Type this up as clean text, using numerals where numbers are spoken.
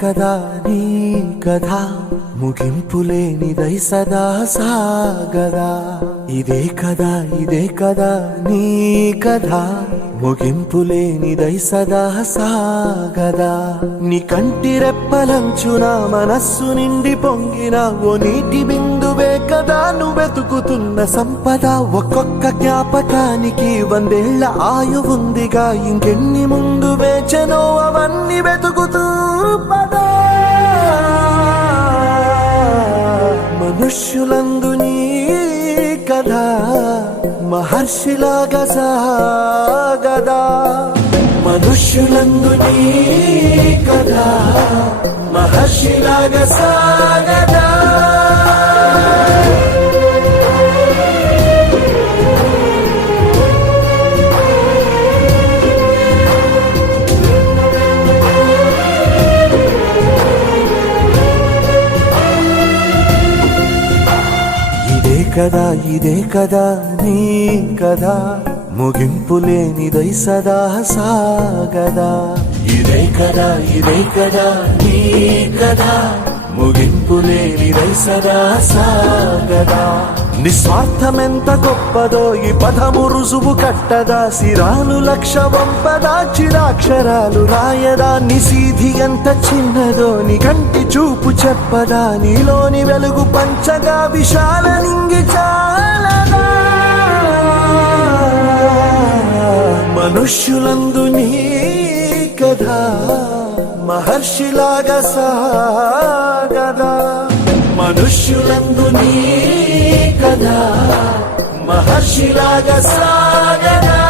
కదా నీ కథ ముగింపులేనిదై సదా సాగదా. ఇదే కదా నీ కథ ముగింపులేనిదై సదా సాగదా. నీ కంటి రెప్పలంచున మనస్సు నిండి పొంగిన ఓ నీటి బిందువే కదా నువ్వెతుకుతున్న సంపద. ఒక్కొక్క జ్ఞాపకానికి 100 ఏళ్ల ఆయువుందిగా, ఇంకెన్ని ముందు వేచనో అవన్నీ వెతుకుతూ పదా. మనుష్యులందు నీ కథ మహర్షిలాగా సాగదా. మనుష్యులందు నీ కథ మహర్షిలాగా సాగదా. ఇదే కదా నీ కథ ముగింపులేనిదై సదా సాగదా. ఇదే కదా నీ కథ ముగింపులేనిదై సదా సాగదా. నిస్వార్థమెంత గొప్పదో ఈ పదము రుజువు కట్టదా. సిరాలు 1,00,000 వంపదా, చిరాక్షరాలు రాయదా. నిశీధి ఎంత చిన్నదో నీ కంటి చూపు చెప్పదా. నీలోని వెలుగు పంచగా విశాల నింగి చాలదా. మనుష్యులందు నీ కథ మహర్షిలాగా సాగదా. మనుష్యులందు నీ కథ మహర్షిలాగా సాగదా.